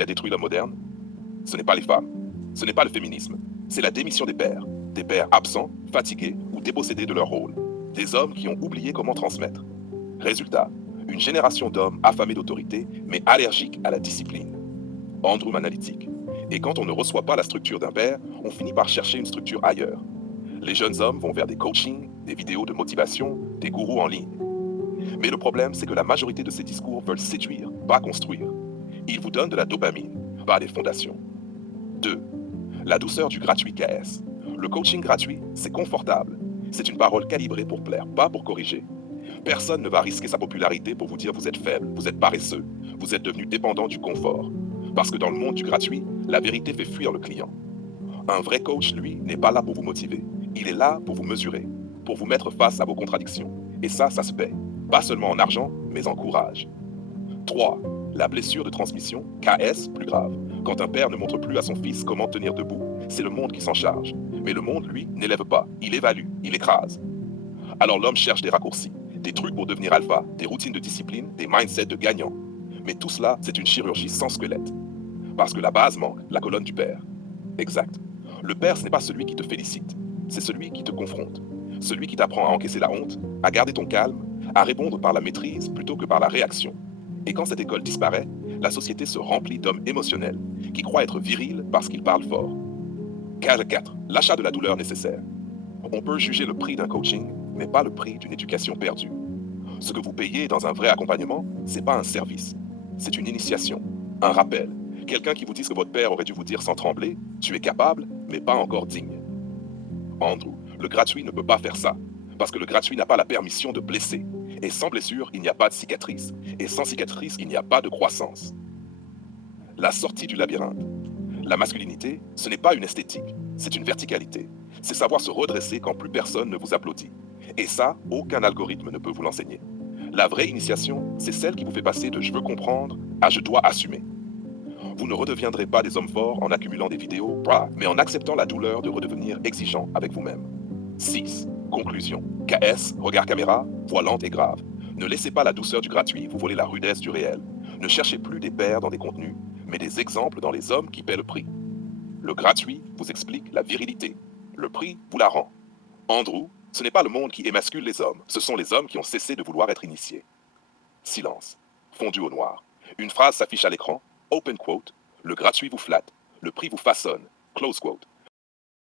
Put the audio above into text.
a détruit l'homme moderne, ce n'est pas les femmes, ce n'est pas le féminisme, c'est la démission des pères absents, fatigués ou dépossédés de leur rôle, des hommes qui ont oublié comment transmettre. Résultat, une génération d'hommes affamés d'autorité, mais allergiques à la discipline. Andrew analytique. Et quand on ne reçoit pas la structure d'un père, on finit par chercher une structure ailleurs. Les jeunes hommes vont vers des coachings, des vidéos de motivation, des gourous en ligne. Mais le problème, c'est que la majorité de ces discours veulent séduire, pas construire. Ils vous donnent de la dopamine, pas des fondations. 2. La douceur du gratuit KS. Le coaching gratuit, c'est confortable. C'est une parole calibrée pour plaire, pas pour corriger. Personne ne va risquer sa popularité pour vous dire vous êtes faible, vous êtes paresseux, vous êtes devenu dépendant du confort. Parce que dans le monde du gratuit, la vérité fait fuir le client. Un vrai coach, lui, n'est pas là pour vous motiver. Il est là pour vous mesurer, pour vous mettre face à vos contradictions. Et ça se paie. Pas seulement en argent, mais en courage. 3. La blessure de transmission, KS, plus grave. Quand un père ne montre plus à son fils comment tenir debout, c'est le monde qui s'en charge. Mais le monde, lui, n'élève pas, il évalue, il écrase. Alors l'homme cherche des raccourcis, des trucs pour devenir alpha, des routines de discipline, des mindsets de gagnants. Mais tout cela, c'est une chirurgie sans squelette. Parce que la base manque, la colonne du père. Exact. Le père, ce n'est pas celui qui te félicite, c'est celui qui te confronte. Celui qui t'apprend à encaisser la honte, à garder ton calme, à répondre par la maîtrise plutôt que par la réaction. Et quand cette école disparaît, la société se remplit d'hommes émotionnels, qui croient être virils parce qu'ils parlent fort. Case 4. L'achat de la douleur nécessaire. On peut juger le prix d'un coaching, mais pas le prix d'une éducation perdue. Ce que vous payez dans un vrai accompagnement, c'est pas un service. C'est une initiation, un rappel. Quelqu'un qui vous dise que votre père aurait dû vous dire sans trembler, tu es capable, mais pas encore digne. Andrew, le gratuit ne peut pas faire ça, parce que le gratuit n'a pas la permission de blesser. Et sans blessure, il n'y a pas de cicatrice. Et sans cicatrice, il n'y a pas de croissance. La sortie du labyrinthe. La masculinité, ce n'est pas une esthétique, c'est une verticalité. C'est savoir se redresser quand plus personne ne vous applaudit. Et ça, aucun algorithme ne peut vous l'enseigner. La vraie initiation, c'est celle qui vous fait passer de je veux comprendre à je dois assumer. Vous ne redeviendrez pas des hommes forts en accumulant des vidéos, mais en acceptant la douleur de redevenir exigeant avec vous-même. 6. Conclusion. KS, regard caméra, voix lente et grave. Ne laissez pas la douceur du gratuit vous voler la rudesse du réel. Ne cherchez plus des pairs dans des contenus, mais des exemples dans les hommes qui paient le prix. Le gratuit vous explique la virilité. Le prix vous la rend. Andrew, ce n'est pas le monde qui émascule les hommes, ce sont les hommes qui ont cessé de vouloir être initiés. Silence. Fondu au noir. Une phrase s'affiche à l'écran. Open quote. Le gratuit vous flatte. Le prix vous façonne. Close quote.